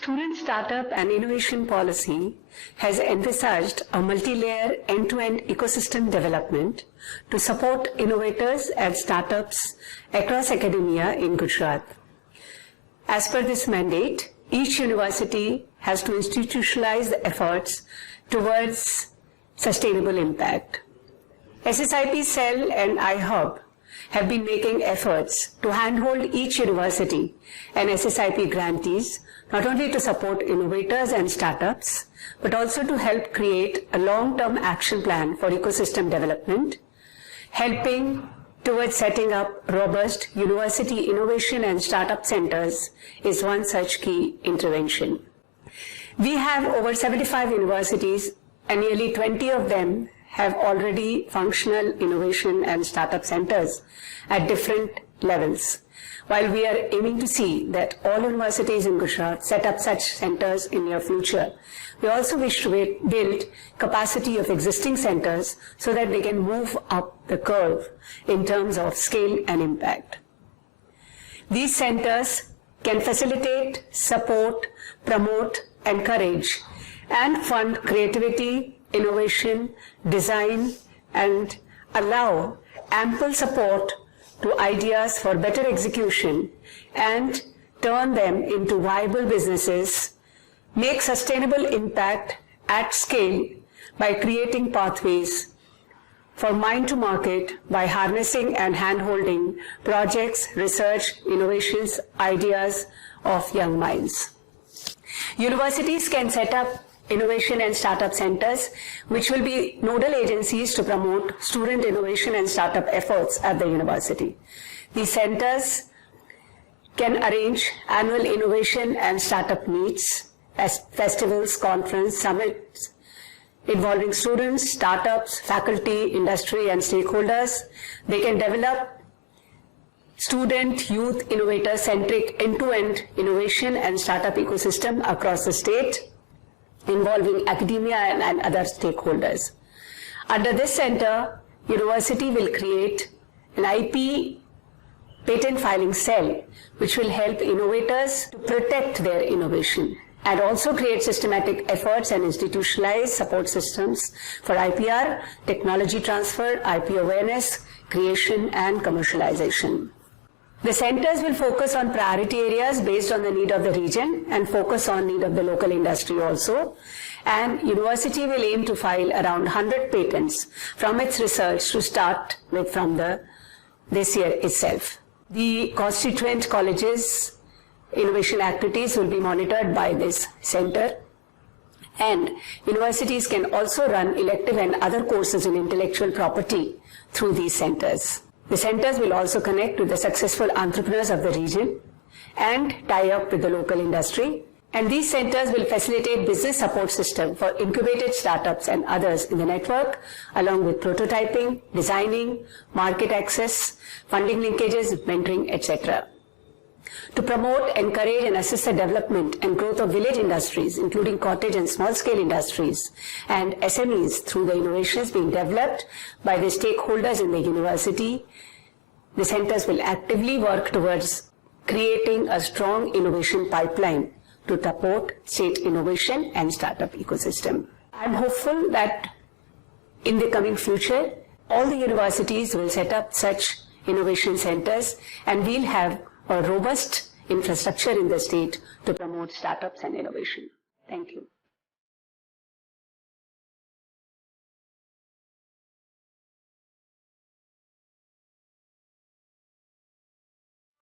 Student Startup and Innovation Policy has envisaged a multi-layer end-to-end ecosystem development to support innovators and startups across academia in Gujarat. As per this mandate, each university has to institutionalize the efforts towards sustainable impact. SSIP Cell and iHub have been making efforts to handhold each university and SSIP grantees not only to support innovators and startups, but also to help create a long-term action plan for ecosystem development, helping towards setting up robust university innovation and startup centers is one such key intervention. We have over 75 universities and nearly 20 of them have already functional innovation and startup centers at different levels. While we are aiming to see that all universities in Gujarat set up such centers in near future, we also wish to build capacity of existing centers so that they can move up the curve in terms of scale and impact. These centers can facilitate, support, promote, encourage, and fund creativity, innovation, design, and allow ample support to ideas for better execution and turn them into viable businesses, make sustainable impact at scale by creating pathways for mind to market by harnessing and handholding projects, research, innovations, ideas of young minds. Universities can set up innovation and startup centers, which will be nodal agencies to promote student innovation and startup efforts at the university. These centers can arrange annual innovation and startup meets, as festivals, conference, summits, involving students, startups, faculty, industry, and stakeholders. They can develop student, youth, innovator-centric end-to-end innovation and startup ecosystem across the state, involving academia and other stakeholders. Under this center, university will create an IP patent filing cell, which will help innovators to protect their innovation and also create systematic efforts and institutionalized support systems for IPR, technology transfer, IP awareness, creation, and commercialization. The centers will focus on priority areas based on the need of the region and focus on need of the local industry also. And university will aim to file around 100 patents from its research to start with from this year itself. The constituent colleges' innovation activities will be monitored by this center. And universities can also run elective and other courses in intellectual property through these centers. The centers will also connect with the successful entrepreneurs of the region and tie up with the local industry. And these centers will facilitate business support system for incubated startups and others in the network, along with prototyping, designing, market access, funding linkages, mentoring, etc. To promote, encourage, and assist the development and growth of village industries, including cottage and small-scale industries, and SMEs through the innovations being developed by the stakeholders in the university, the centers will actively work towards creating a strong innovation pipeline to support state innovation and startup ecosystem. I'm hopeful that in the coming future, all the universities will set up such innovation centers and we'll have a robust infrastructure in the state to promote startups and innovation. Thank you.